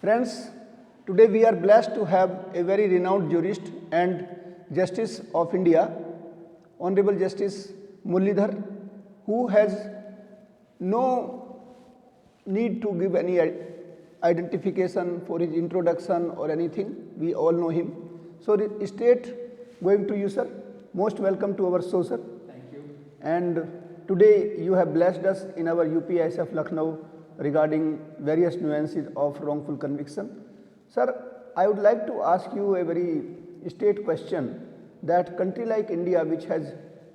Friends, today we are blessed to have a very renowned jurist and Justice of India, Honorable Justice Muralidhar, who has no need to give any identification for his introduction or anything. We all know him. So, straight going to you, sir. Most welcome to our show, sir. Thank you. And today you have blessed us in our UPSIFS Lucknow regarding various nuances of wrongful conviction. Sir, I would like to ask you a very straight question that country like India, which has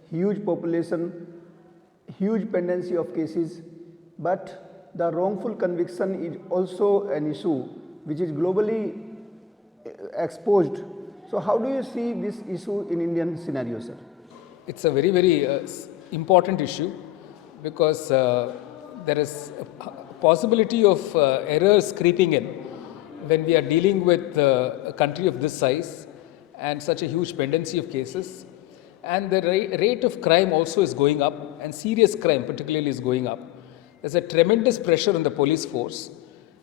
huge population, huge pendency of cases, but the wrongful conviction is also an issue which is globally exposed. So how do you see this issue in Indian scenario, sir? It's a very, very important issue because there is a possibility of errors creeping in when we are dealing with a country of this size and such a huge pendency of cases. And the rate of crime also is going up, and serious crime particularly is going up. There's a tremendous pressure on the police force,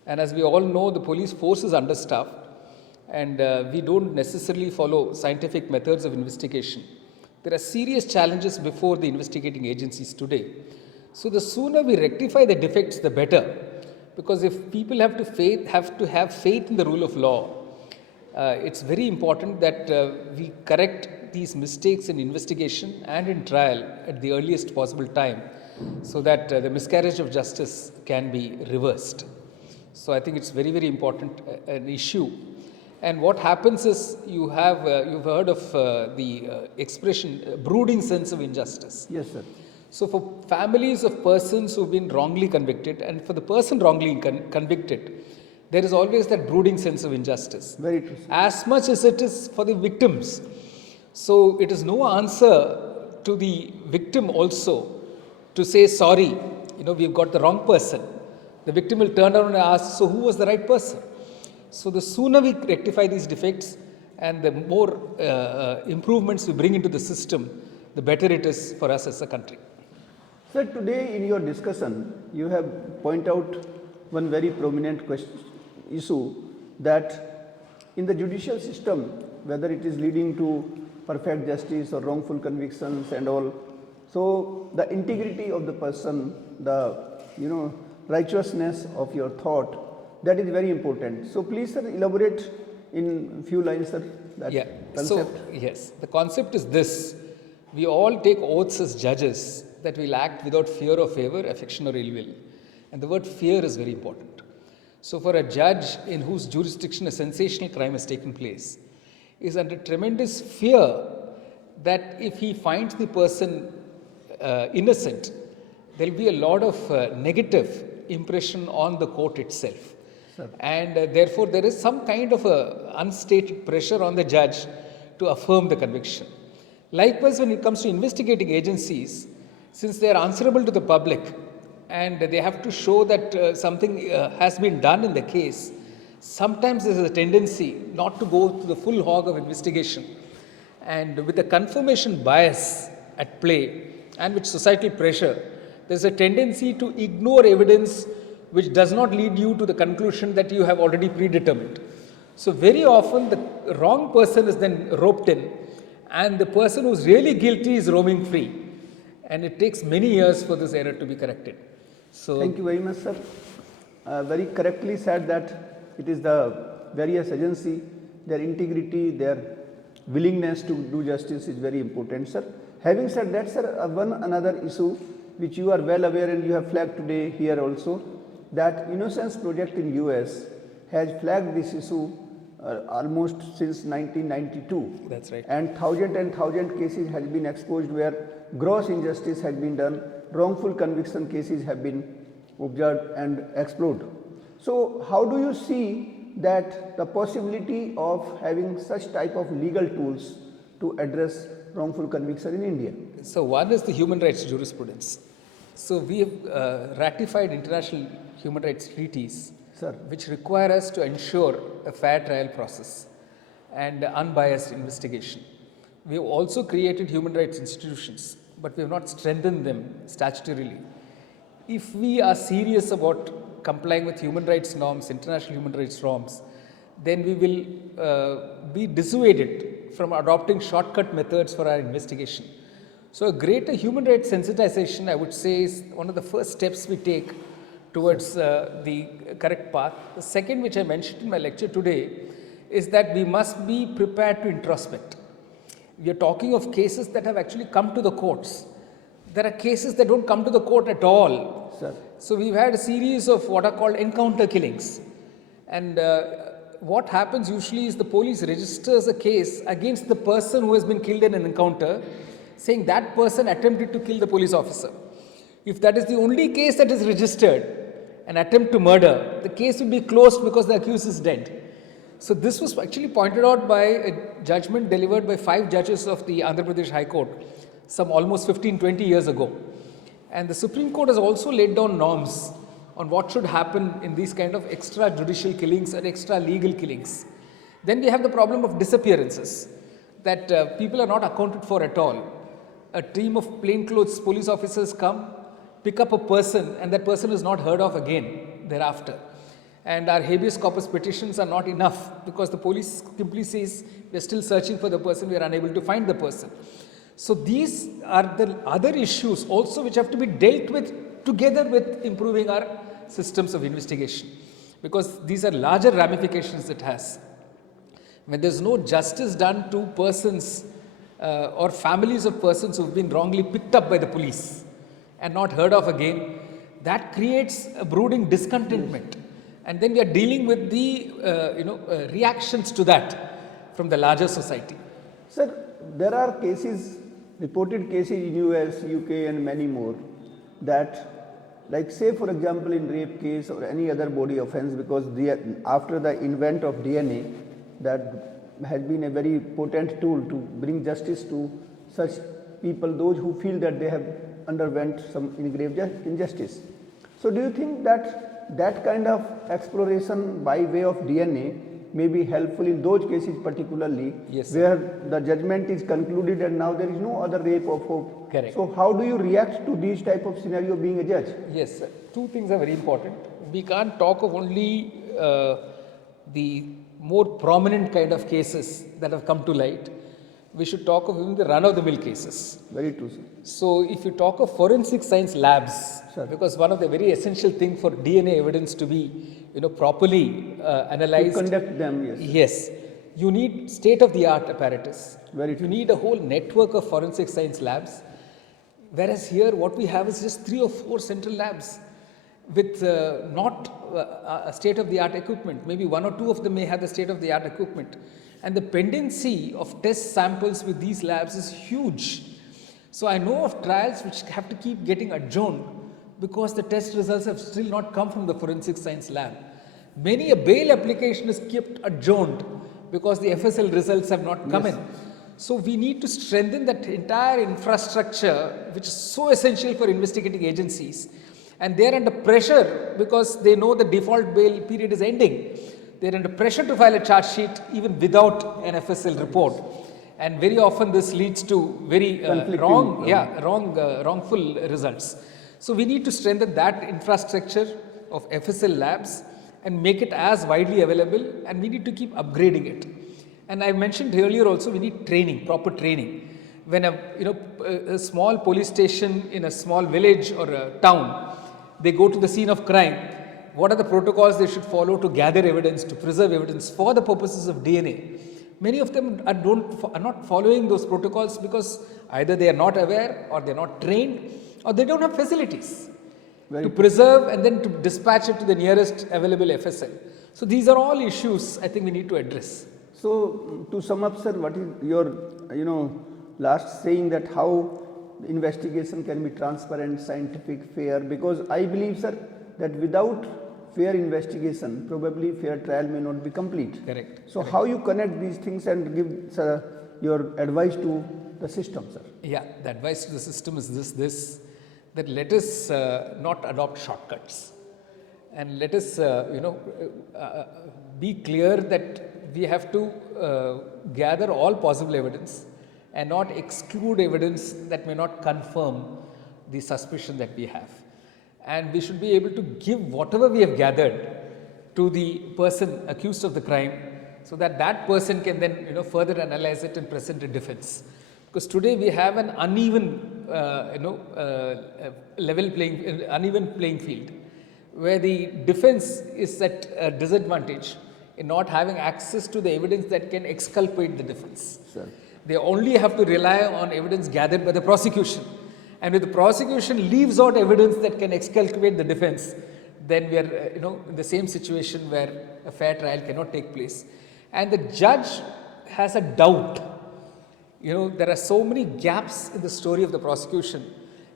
and as we all know, the police force is understaffed, and we don't necessarily follow scientific methods of investigation. There are serious challenges before the investigating agencies today. So the sooner we rectify the defects, the better, because if people have to have faith in the rule of law, it's very important that we correct these mistakes in investigation and in trial at the earliest possible time, so that the miscarriage of justice can be reversed. So I think it's very, very important an issue. And what happens is you've heard of the expression brooding sense of injustice. Yes, sir. So for families of persons who've been wrongly convicted, and for the person wrongly convicted, there is always that brooding sense of injustice. Very true, sir. As much as it is for the victims. So it is no answer to the victim also to say, sorry, we've got the wrong person. The victim will turn around and ask, so who was the right person? So the sooner we rectify these defects and the more improvements we bring into the system, the better it is for us as a country. Sir, today in your discussion, you have pointed out one very prominent issue that in the judicial system, whether it is leading to perfect justice or wrongful convictions and all, so the integrity of the person, the righteousness of your thought, that is very important. So please, sir, elaborate in few lines, sir, that concept. So, yes, the concept is this. We all take oaths as judges that we'll act without fear or favor, affection or ill will. And the word fear is very important. So for a judge in whose jurisdiction a sensational crime has taken place, is under tremendous fear that if he finds the person innocent, there will be a lot of negative impression on the court itself. Sir. And therefore there is some kind of a unstated pressure on the judge to affirm the conviction. Likewise, when it comes to investigating agencies, since they are answerable to the public and they have to show that something has been done in the case, sometimes there is a tendency not to go to the full hog of investigation. And with the confirmation bias at play and with societal pressure, there is a tendency to ignore evidence which does not lead you to the conclusion that you have already predetermined. So very often the wrong person is then roped in, and the person who is really guilty is roaming free. And it takes many years for this error to be corrected. So thank you very much, sir. Very correctly said that it is the various agency, their integrity, their willingness to do justice is very important, sir. Having said that, sir, one another issue which you are well aware and you have flagged today here also, that Innocence project in US has flagged this issue almost since 1992. That's right. And thousand cases has been exposed where gross injustice has been done, wrongful conviction cases have been observed and explored. So how do you see that the possibility of having such type of legal tools to address wrongful conviction in India? So one is the human rights jurisprudence. So we have ratified international human rights treaties, sir, which require us to ensure a fair trial process and unbiased investigation. We have also created human rights institutions, but we have not strengthened them statutorily. if we are serious about complying with human rights norms, international human rights norms, then we will be dissuaded from adopting shortcut methods for our investigation. So a greater human rights sensitization, I would say, is one of the first steps we take towards the correct path. The second, which I mentioned in my lecture today, is that we must be prepared to introspect. We are talking of cases that have actually come to the courts. There are cases that don't come to the court at all. Sir. So we've had a series of what are called encounter killings. And what happens usually is the police registers a case against the person who has been killed in an encounter, saying that person attempted to kill the police officer. If that is the only case that is registered, an attempt to murder, the case will be closed because the accused is dead. So this was actually pointed out by a judgment delivered by 5 judges of the Andhra Pradesh High Court some almost 15-20 years ago. And the Supreme Court has also laid down norms on what should happen in these kind of extrajudicial killings or extra legal killings. Then we have the problem of disappearances that people are not accounted for at all. A team of plainclothes police officers come, pick up a person, and that person is not heard of again thereafter. And our habeas corpus petitions are not enough because the police simply says we are still searching for the person, we are unable to find the person. So these are the other issues also which have to be dealt with together with improving our systems of investigation, because these are larger ramifications it has. When there is no justice done to persons or families of persons who have been wrongly picked up by the police and not heard of again, that creates a brooding discontentment. And then we are dealing with the reactions to that from the larger society. Sir, there are cases, reported cases in US, UK and many more that, like say for example in rape case or any other body offense, because after the invent of DNA, that has been a very potent tool to bring justice to such people, those who feel that they have underwent some grave injustice. So do you think that that kind of exploration by way of DNA may be helpful in those cases particularly, yes, where the judgment is concluded and now there is no other rape of hope? Correct. So how do you react to these type of scenario being a judge? Yes, sir. 2 things are very important. We can't talk of only the more prominent kind of cases that have come to light. We should talk of even the run-of-the-mill cases. Very true, sir. So if you talk of forensic science labs, Sure. because one of the very essential thing for DNA evidence to be properly analyzed, To conduct them, yes. yes, you need state-of-the-art apparatus. Very You true. need a whole network of forensic science labs, whereas here what we have is just 3 or 4 central labs with not a state-of-the-art equipment. Maybe 1 or 2 of them may have the state-of-the-art equipment. And the pendency of test samples with these labs is huge. So I know of trials which have to keep getting adjourned because the test results have still not come from the forensic science lab. Many a bail application is kept adjourned because the FSL results have not come in. So we need to strengthen that entire infrastructure which is so essential for investigating agencies. And they are under pressure because they know the default bail period is ending. They are under pressure to file a charge sheet even without an FSL report. And very often this leads to very wrongful results. So we need to strengthen that infrastructure of FSL labs and make it as widely available, and we need to keep upgrading it. And I mentioned earlier also we need training, proper training. When a small police station in a small village or a town, they go to the scene of crime, what are the protocols they should follow to gather evidence, to preserve evidence for the purposes of DNA? Many of them are not following those protocols because either they are not aware or they are not trained or they don't have facilities to preserve and then to dispatch it to the nearest available FSL. So these are all issues I think we need to address. So to sum up, sir, what is your last saying that how investigation can be transparent, scientific, fair? Because I believe, sir, that without fair investigation, probably fair trial may not be complete. Correct. So how you connect these things and give, sir, your advice to the system, sir? Yeah, the advice to the system is this, that let us not adopt shortcuts, and let us be clear that we have to gather all possible evidence and not exclude evidence that may not confirm the suspicion that we have. and we should be able to give whatever we have gathered to the person accused of the crime, so that that person can then further analyze it and present a defense. Because today we have an uneven uneven playing field, where the defense is at a disadvantage in not having access to the evidence that can exculpate the defense. Sir. They only have to rely on evidence gathered by the prosecution. And if the prosecution leaves out evidence that can exculpate the defense, then we are in the same situation where a fair trial cannot take place. And the judge has a doubt. There are so many gaps in the story of the prosecution.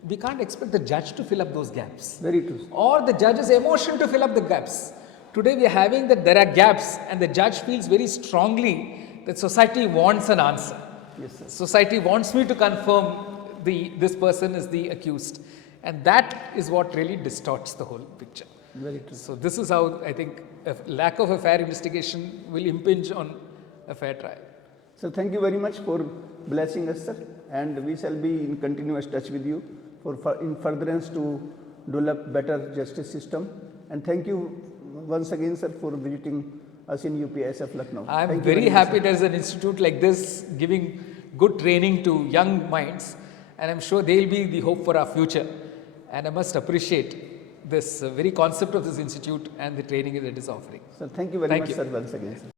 We can't expect the judge to fill up those gaps. Very true. Or the judge's emotion to fill up the gaps. Today we are having that there are gaps, and the judge feels very strongly that society wants an answer. Yes, sir. Society wants me to confirm this person is the accused, and that is what really distorts the whole picture. Very true. So this is how I think a lack of a fair investigation will impinge on a fair trial. So thank you very much for blessing us, sir, and we shall be in continuous touch with you in furtherance to develop better justice system. And thank you once again, sir, for visiting us in UPSF Lucknow. I am Thank you very much, happy sir. there is an institute like this giving good training to young minds, and I am sure they will be the hope for our future. And I must appreciate this very concept of this institute and the training that it is offering. Sir, thank you very Thank much, you. sir, once again, sir.